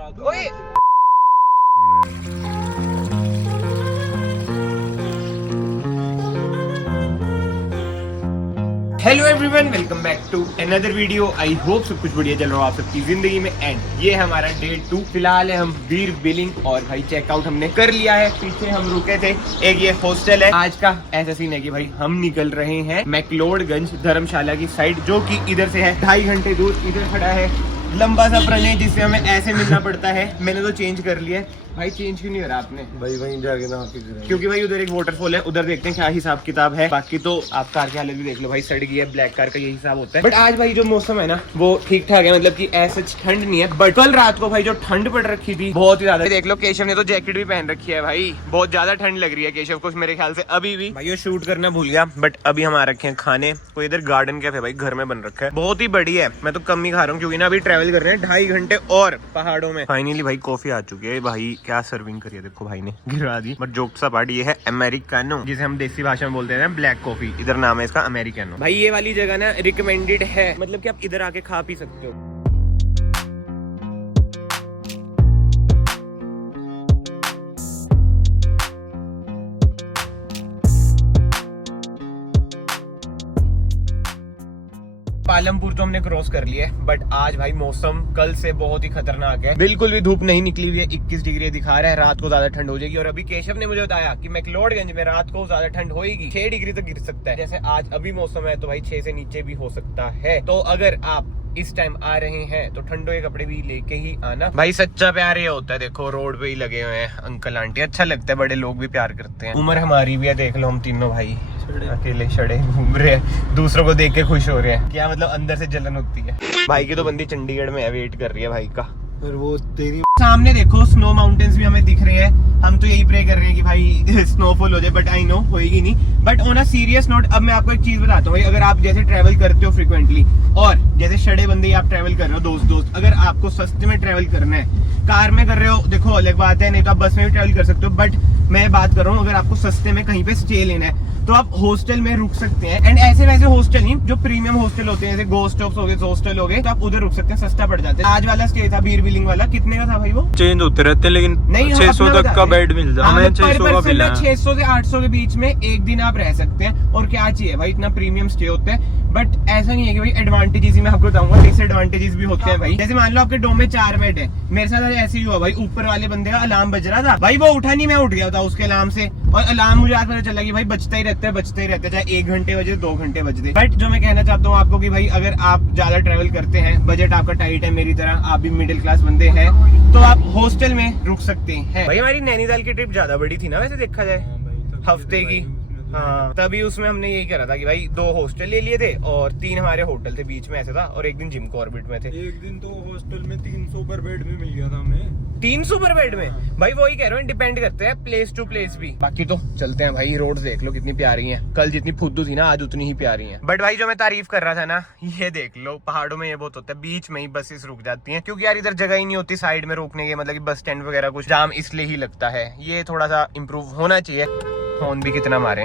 ओए hello everyone, welcome back to another video. I hope सब कुछ बढ़िया चल रहा हो आप सबकी जिंदगी में। एंड ये हमारा डे 2 फिलहाल है। हम वीर बिलिंग और भाई चेकआउट हमने कर लिया है। पीछे हम रुके थे, एक ये हॉस्टल है। आज का ऐसा सीन है कि भाई हम निकल रहे हैं मैक्लोडगंज धर्मशाला की साइड, जो कि इधर से है 2.5 घंटे दूर। इधर खड़ा है लंबा सा प्रणय जिससे हमें ऐसे मिलना पड़ता है। मैंने तो चेंज कर लिया है। भाई चेंज क्यों नहीं करा आपने? भाई वहीं जाके ना क्योंकि भाई उधर एक वाटरफॉल है, उधर देखते हैं क्या हिसाब किताब है। बाकी तो आप कार की हालत भी देख लो भाई, सड़ गई है। ब्लैक कार का यही हिसाब होता है। बट आज भाई जो मौसम है ना वो ठीक ठाक है, मतलब कि ऐसा ठंड नहीं है। बट कल रात को भाई जो ठंड पड़ रखी थी बहुत ही ज्यादा। देख लो केशव ने तो जैकेट भी पहन रखी है भाई, बहुत ज्यादा ठंड लग रही है केशव को मेरे ख्याल से अभी भी। भाई ये शूट करना भूल गया। बट अभी हम आ रखे हैं खाने को। इधर गार्डन कैफे भाई घर में बन रखा है, बहुत ही बढ़िया है। मैं तो कम ही खा रहा हूँ क्योंकि ना अभी ट्रेवल कर रहे हैं 2.5 घंटे और पहाड़ों में। फाइनली भाई कॉफी आ चुकी है। भाई क्या सर्विंग करी है देखो, भाई ने गिरा दी। बट जोक्स अपार्ट, ये है अमेरिकानो, जिसे हम देसी भाषा में बोलते हैं ब्लैक कॉफी। इधर नाम है इसका अमेरिकानो। भाई ये वाली जगह ना रिकमेंडेड है, मतलब कि आप इधर आके खा पी सकते हो। पालमपुर तो हमने क्रॉस कर लिया है। बट आज भाई मौसम कल से बहुत ही खतरनाक है। बिल्कुल भी धूप नहीं निकली हुई है। 21 डिग्री दिखा रहा है। रात को ज्यादा ठंड हो जाएगी। और अभी केशव ने मुझे बताया कि मैक्लोडगंज में रात को ज्यादा ठंड होगी, 6 डिग्री तक गिर सकता है। जैसे आज अभी मौसम है तो भाई 6 से नीचे भी हो सकता है। तो अगर आप इस टाइम आ रहे हैं तो ठंडों के कपड़े भी लेके ही आना। भाई सच्चा प्यार ये होता है। देखो रोड पे ही लगे हुए हैं अंकल आंटी, अच्छा लगता है। बड़े लोग भी प्यार करते हैं। उम्र हमारी भी है, देख लो हम तीनों भाई अकेले छड़े घूम रहे हैं, दूसरों को देख के खुश हो रहे हैं। क्या मतलब अंदर से जलन होती है। भाई की तो बंदी चंडीगढ़ में है, वेट कर रही है भाई का। और वो तेरी सामने देखो स्नो माउंटेन्स भी हमें दिख रहे हैं। हम तो यही प्रे कर रहे हैं कि भाई स्नोफॉल हो जाए, बट आई नो होएगी नहीं। But on a serious note, अब मैं आपको एक चीज बताता हूँ भाई। अगर आप जैसे ट्रैवल करते हो फ्रिक्वेंटली, और जैसे छड़े बंदे आप ट्रैवल कर रहे हो दोस्त, अगर आपको सस्ते में ट्रैवल करना है, कार में कर रहे हो देखो अलग बात है, नहीं तो आप बस में भी ट्रैवल कर सकते हो। बट मैं बात कर रहा हूँ अगर आपको सस्ते में कहीं पे स्टे लेना है तो आप हॉस्टल में रुक सकते हैं। एंड ऐसे वैसे हॉस्टल नहीं, जो प्रीमियम हॉस्टल होते हैं जैसे गोस्ट स्टॉप्स हो गए, हॉस्टल हो गए, तो आप उधर रुक सकते हैं, सस्ता पड़ जाता है। आज वाला स्टे था वीर बिलिंग वाला, कितने का था भाई? वो चेंज होते रहते हैं लेकिन नहीं 600 तक का बेड मिल जाता है। हमें 600 का मिला है। 600 से 800 के बीच में एक दिन आप रह सकते हैं। और क्या चाहिए भाई, इतना प्रीमियम स्टे होता है। बट ऐसा नहीं है कि भाई एडवांटेजेस ही मैं आपको बताऊंगा, डिसएडवांटेजेस भी होते हैं भाई। जैसे मान लो आपके डोम में 4 बेड है, मेरे साथ ऐसे ही हुआ भाई। ऊपर वाले बंदे का अलार्म बज रहा था भाई, वो उठा नहीं, मैं उठ गया था उसके अलार्म से। और अलार्म मुझे आज पता चला कि भाई बजता ही रहता है, चाहे 1 घंटे बजे 2 घंटे बजते। बट जो मैं कहना चाहता हूँ आपको कि भाई अगर आप ज्यादा ट्रेवल करते हैं, बजट आपका टाइट है मेरी तरह, आप भी मिडिल क्लास बंदे हैं, तो आप हॉस्टल में रुक सकते हैं। भाई हमारी नैनीताल की ट्रिप ज्यादा बड़ी थी ना वैसे देखा जाए, हफ्ते की। हाँ तभी उसमें हमने यही करा था कि भाई 2 हॉस्टल ले लिए थे और 3 हमारे होटल थे बीच में ऐसे था। और एक दिन जिम कॉर्बेट में थे। एक दिन तो हॉस्टल में 300 पर बेड में मिल गया था हमें। 300 पर बेड में? भाई वही कह रहा हूँ, डिपेंड करते हैं प्लेस टू प्लेस भी। बाकी तो चलते हैं भाई, रोड्स देख लो कितनी प्यारी हैं। कल जितनी फुद्दू थी ना आज उतनी ही प्यारी हैं। बट भाई जो मैं तारीफ कर रहा था ना, ये देख लो पहाड़ों में ये बहुत होता है, बीच में ही बसेस रुक जाती हैं। क्योंकि यार इधर जगह ही नहीं होती साइड में रोकने की, मतलब कि बस स्टैंड वगैरह कुछ जाम इसलिए ही लगता है। ये थोड़ा सा इम्प्रूव होना चाहिए। फोन भी कितना मारे।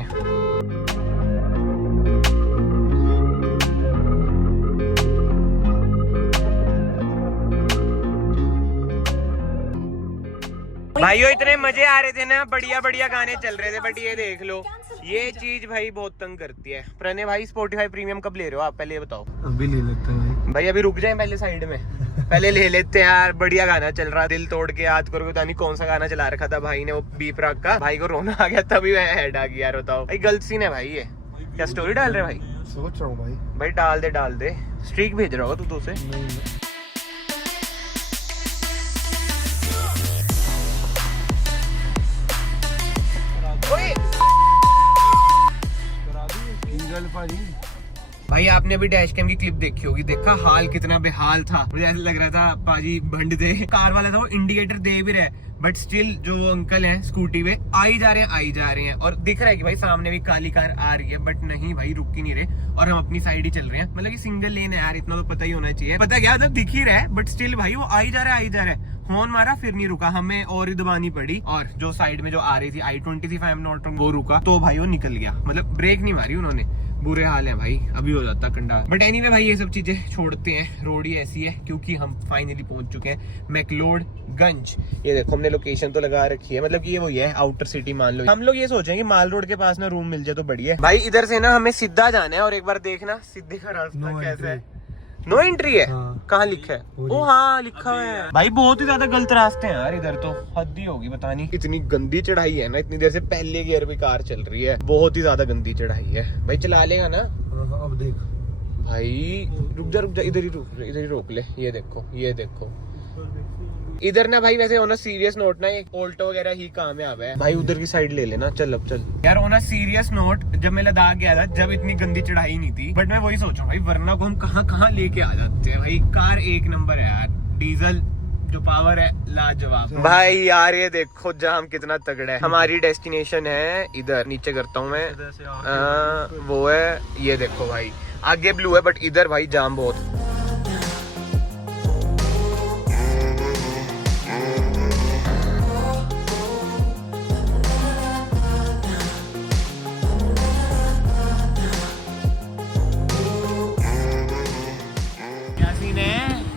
भाइयों इतने मजे आ रहे थे ना, बढ़िया बढ़िया गाने चल रहे थे। बट ये देख लो, ये चीज भाई बहुत तंग करती है। प्रणय भाई स्पॉटिफाई प्रीमियम कब ले रहे हो आप, पहले ये बताओ। अभी ले लेते हैं भाई अभी रुक जाए पहले साइड में, पहले ले लेते हैं यार। बढ़िया गाना चल रहा, दिल तोड़ के याद करोगे। पता नहीं कौन सा गाना चला रखा था भाई ने, वो बीप राग का। भाई को रोना आ गया तभी वह हेड आ गया यार। बताओ भाई गलत सीन है भाई। ये क्या स्टोरी डाल रहे भाई? सोच रहा हूँ भाई डाल दे। स्ट्रीक भेज रहा होगा तू तो उसे। भाई आपने अभी डैश कैम की क्लिप देखी होगी, देखा हाल कितना बेहाल था। मुझे ऐसा लग रहा था पाजी भंड दे। कार वाला था वो इंडिकेटर दे भी रहा है, बट स्टिल जो वो अंकल हैं स्कूटी पे आई जा रहे हैं। और दिख रहा है कि भाई सामने भी काली कार आ रही है, बट नहीं भाई रुक ही नहीं रहे और हम अपनी साइड ही चल रहे हैं। मतलब कि सिंगल लेन है यार, इतना तो पता ही होना चाहिए। पता क्या मतलब दिख ही रहा है, बट स्टिल भाई वो आई जा रहा है। हॉर्न मारा फिर नहीं रुका, हमें और ही दबानी पड़ी। और जो साइड में जो आ रही थी I-20 थी, आई एम नॉट रॉन्ग, वो रुका तो भाई वो निकल गया। मतलब ब्रेक नहीं मारी उन्होंने, बुरे हाल है भाई, अभी हो जाता कंडार। बट एनीवे भाई ये सब चीजें छोड़ते हैं, रोड ही ऐसी है क्योंकि हम फाइनली पहुंच चुके हैं मैक्लोडगंज। ये देखो हमने लोकेशन तो लगा रखी है, मतलब कि ये वही है आउटर सिटी मान लो। हम लोग ये सोचेंगे माल रोड के पास ना रूम मिल जाए तो बढ़िया है भाई। इधर से ना हमें सीधा जाना है और एक बार देखना सीधे का रास्ता कैसा है। नो एंट्री है? हाँ। कहाँ लिखा है? ओ हाँ लिखा हुआ है भाई। बहुत ही ज्यादा गलत रास्ते हैं यार इधर तो, हद ही होगी पता नहीं। इतनी गंदी चढ़ाई है ना, इतनी देर से पहले गियर पे कार चल रही है, बहुत ही ज्यादा गंदी चढ़ाई है भाई। चला लेगा ना अब देख भाई, रुक जा इधर ही रोक ले। ये देखो इधर ना भाई, वैसे ऑन अ सीरियस नोट ना एक ऑल्टो वगैरह ही कामयाब है भाई। उधर की साइड ले लेना। चल अब चल यार। ऑन अ सीरियस नोट, जब मैं लद्दाख गया था जब इतनी गंदी चढ़ाई नहीं थी, बट मैं वही सोच रहा हूँ भाई वरना को हम कहाँ लेके आ जाते हैं भाई। कार एक नंबर है यार, डीजल जो पावर है लाजवाब भाई। यार ये देखो जाम कितना तगड़ा है। हमारी डेस्टिनेशन है इधर, नीचे करता हूँ मैं, वो है ये देखो भाई, आगे ब्लू है बट इधर भाई जाम बहुत।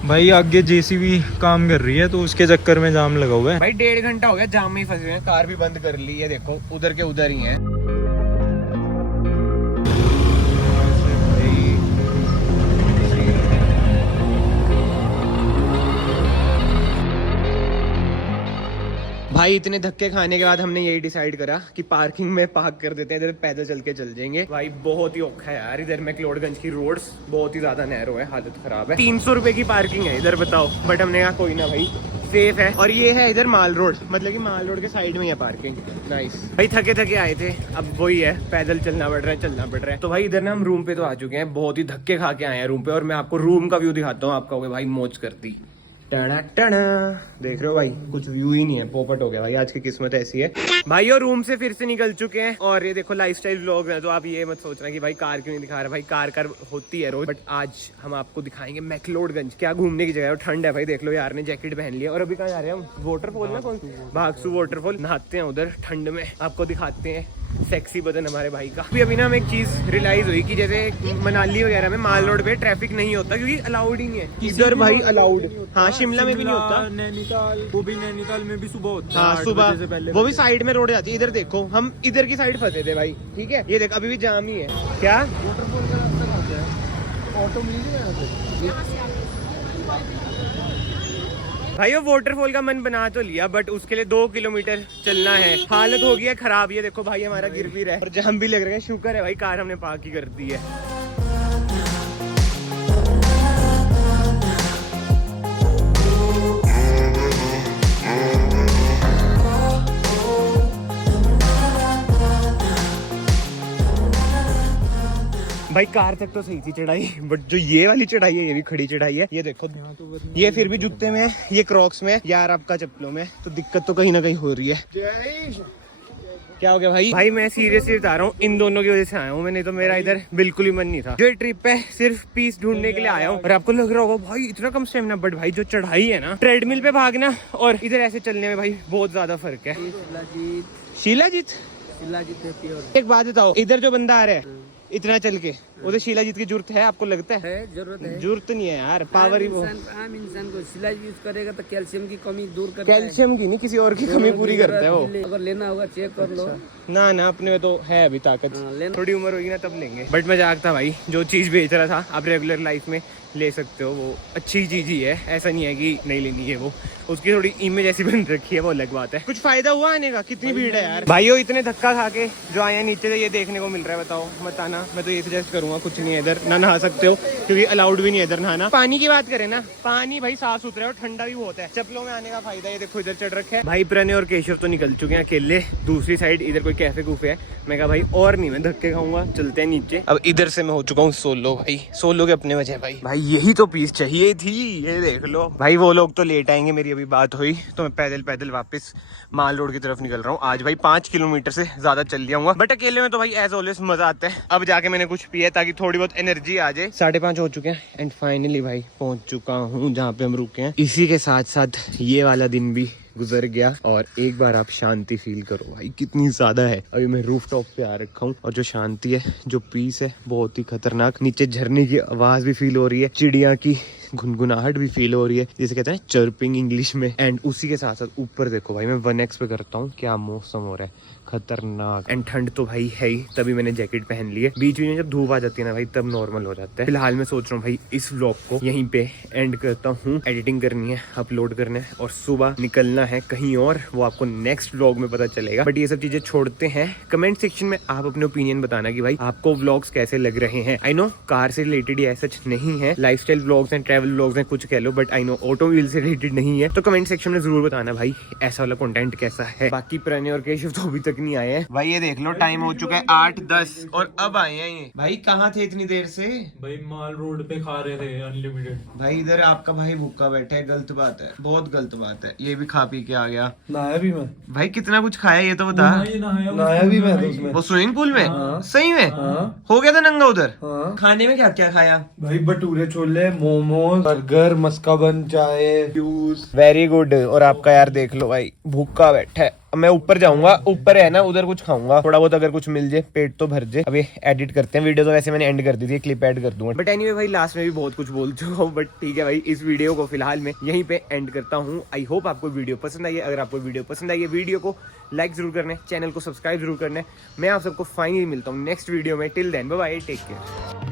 भाई आगे जेसीबी काम कर रही है तो उसके चक्कर में जाम लगा हुआ है भाई। 1.5 घंटा हो गया जाम में ही फंसे हुए हैं, कार भी बंद कर ली है। देखो उधर के उधर ही है भाई। इतने धक्के खाने के बाद हमने यही डिसाइड करा कि पार्किंग में पार्क कर देते हैं, इधर पैदल चल के चल जाएंगे भाई। बहुत ही औखा है यार इधर मैक्लोडगंज की रोड्स, बहुत ही ज्यादा नैरो है, हालत खराब है। 300 रुपए की पार्किंग है इधर बताओ, बट हमने कहा कोई ना भाई सेफ है। और ये है इधर माल रोड, मतलब कि माल रोड के साइड में है पार्किंग। नाइस भाई। थके आए थे, अब वही है पैदल चलना पड़ रहा है। तो भाई इधर ना हम रूम पे तो आ चुके हैं, बहुत ही धक्के खा के आए हैं रूम पे। और मैं आपको रूम का व्यू दिखाता हूँ, आप कहोगे भाई मौज करती। टना देख रहे हो भाई, कुछ व्यू ही नहीं है, पोपट हो गया भाई। आज की किस्मत ऐसी है भाई। और रूम से फिर से निकल चुके हैं और ये देखो लाइफस्टाइल व्लॉग है, तो आप ये मत सोचना कि भाई कार क्यों नहीं दिखा रहा। भाई कार होती है रोज, बट आज हम आपको दिखाएंगे मैक्लोडगंज। क्या घूमने की जगह है, और ठंड है भाई। देख लो यार ने जैकेट पहन लिया। और अभी कहाँ जा रहे हैं हम? वाटरफॉल ना, कौन भागसू वाटरफॉल, नहाते हैं उधर ठंड में, आपको दिखाते हैं सेक्सी बदन हमारे भाई का। अभी ना हमें एक चीज रियलाइज हुई कि जैसे मनाली वगैरह में माल रोड पे ट्रैफिक नहीं होता क्योंकि अलाउड ही नहीं है इधर भाई। अलाउड हाँ, शिमला में भी नहीं होता, नैनीताल, वो भी नैनीताल में भी सुबह होता है। हाँ सुबह, वो भी साइड में रोड जाती है। इधर देखो हम इधर की साइड फंसे थे भाई, ठीक है। ये देख अभी भी जाम ही है। क्या वाटरफॉल का रास्ता कहाँ से है? ऑटो मिल गया भाई। वो वाटरफॉल का मन बना तो लिया, बट उसके लिए 2 किलोमीटर चलना है। हालत हो गई है खराब। ये देखो भाई हमारा गिर भी रहा है और जाम भी लग रहा है। शुक्र है भाई कार हमने पार्क ही कर दी है। भाई कार तक तो सही थी चढ़ाई, बट जो ये वाली चढ़ाई है ये भी खड़ी चढ़ाई है। ये देखो ये फिर भी जूते में, ये क्रॉक्स में, यार आपका चप्पलों में, तो दिक्कत तो कहीं ना कहीं हो रही है। क्या हो गया भाई? भाई मैं सीरियसली बता रहा हूँ, इन दोनों की वजह से आया हूँ मैं, नहीं तो मेरा इधर बिल्कुल ही मन नहीं था। जो ट्रिप पे सिर्फ पीस ढूंढने के लिए आया हूँ। और आपको लग रहा होगा भाई इतना कम स्टेमिना, बट भाई जो चढ़ाई है ना, ट्रेडमिल पे भागना और इधर ऐसे चलने में भाई बहुत ज्यादा फर्क है। शीलाजीत एक बात बताओ, इधर जो बंदा आ रहा है इतना चल के, उधर शीलाजीत की जरूरत है? आपको लगता है? जरूरत नहीं है यार, पावर ही वो। आम इंसान को शिलाजीत यूज करेगा तो कैल्शियम की कमी दूर करता है। कैल्शियम की नहीं, किसी और की कमी पूरी करता है वो। अगर लेना होगा चेक कर लो। ना अपने में तो है अभी ताकत, थोड़ी उम्र होगी ना तब लेंगे। बट मजाक था भाई, जो चीज बेच रहा था आप रेगुलर लाइफ में ले सकते हो, वो अच्छी चीज ही है। ऐसा नहीं है कि नहीं लेनी है, वो उसकी थोड़ी इमेज ऐसी बन रखी है, वो अलग बात है। कुछ फायदा हुआ आने का? कितनी भीड़ है यार भाइयों। इतने धक्का खा के जो आए हैं नीचे से ये देखने को मिल रहा है, बताओ मत आना। मैं तो ये सजेस्ट करूंगा, कुछ नहीं है इधर, ना नहा सकते हो क्योंकि अलाउड भी नहीं है इधर नहाना। पानी की बात करें ना, पानी भाई साफ सुथरा है और ठंडा भी बहुत है। चप्पलों में आने का फायदा ये देखो इधर चढ़ रखा है भाई। प्रणय और केशव तो निकल चुके हैं अकेले दूसरी साइड, इधर कोई कैफे कूफे है। मैं कहा भाई और नहीं, मैं धक्के खाऊंगा, चलते हैं नीचे। अब इधर से मैं हो चुका हूँ सोलो भाई। सोलो के अपने वजह भाई यही तो पीस चाहिए थी। ये देख लो भाई, वो लोग तो लेट आएंगे, मेरी अभी बात हुई तो मैं पैदल वापस माल रोड की तरफ निकल रहा हूँ। आज भाई 5 किलोमीटर से ज्यादा चल लिया हूँ, बट अकेले में तो भाई एज ऑलवेज मजा आता है। अब जाके मैंने कुछ पिया ताकि थोड़ी बहुत एनर्जी आ जाए। 5:30 हो चुके हैं एंड फाइनली भाई पहुंच चुका हूँ जहाँ पे हम रुके हैं। इसी के साथ साथ ये वाला दिन भी गुजर गया और एक बार आप शांति फील करो भाई, कितनी ज्यादा है। अभी मैं रूफ टॉप पे आ रखा हूँ और जो शांति है, जो पीस है, बहुत ही खतरनाक। नीचे झरने की आवाज भी फील हो रही है, चिड़िया की गुनगुनाहट भी फील हो रही है, जिसे कहते हैं चर्पिंग इंग्लिश में। एंड उसी के साथ साथ ऊपर देखो भाई, मैं 1x पे करता हूँ, क्या मौसम हो रहा है, खतरनाक। एंड ठंड तो भाई है ही, तभी मैंने जैकेट पहन ली है। बीच में जब धूप आ जाती है ना भाई, तब नॉर्मल हो जाता है। फिलहाल मैं सोच रहा हूँ भाई इस व्लॉग को यहीं पे एंड करता हूँ। एडिटिंग करनी है, अपलोड करना है और सुबह निकलना है कहीं और, वो आपको नेक्स्ट व्लॉग में पता चलेगा। बट ये सब चीजें छोड़ते हैं, कमेंट सेक्शन में आप अपने ओपिनियन बताना कि भाई आपको व्लॉग्स कैसे लग रहे हैं। आई नो कार से रिलेटेड ये सच नहीं है, लाइफस्टाइल व्लॉग्स हैं, ट्रैवल व्लॉग्स हैं, कुछ कह लो, बट आई नो ऑटोमोबाइल से रिलेटेड नहीं है। तो कमेंट सेक्शन में जरूर बताना भाई ऐसा वाला कंटेंट कैसा है। बाकी प्रणय और केशव तो अभी तक नहीं आए हैं भाई। ये देख लो टाइम हो चुका है 8:10 और अब आए हैं ये। भाई कहाँ थे इतनी देर से? भाई माल रोड पे खा रहे थे अनलिमिटेड। भाई इधर आपका भाई भूखा बैठा है, गलत बात है, बहुत गलत बात है। ये भी खा पी के आ गया। नहाया भी मैं। भाई कितना कुछ खाया ये तो बता। नहाया भी मैं तो उसमें। वो स्विमिंग पूल में? हाँ। सही में? हाँ। हो गया था नंगा उधर? हाँ। खाने में क्या क्या खाया? भाई भटूरे छोले, मोमोज, बर्गर, मस्का बन, चाय, जूस। Very good. और आपका यार देख लो भाई भूखा बैठा है। अब मैं ऊपर जाऊंगा, ऊपर है ना, उधर कुछ खाऊंगा थोड़ा बहुत, अगर कुछ मिल जाए, पेट तो भर जाए। अभी एडिट करते हैं वीडियो, तो वैसे मैंने एंड कर दी थी, क्लिप ऐड कर दूंगा। बट एनीवे भाई लास्ट में भी बहुत कुछ बोल चुका हूँ, बट ठीक है भाई, इस वीडियो को फिलहाल मैं यहीं पे एंड करता हूँ। आई होप आपको वीडियो पसंद आई है। अगर आपको वीडियो पसंद आई है, वीडियो को लाइक जरूर करना है, चैनल को सब्सक्राइब जरूर करना है। मैं आप सबको फाइनली मिलता हूँ नेक्स्ट वीडियो में। Till then bye bye, take care.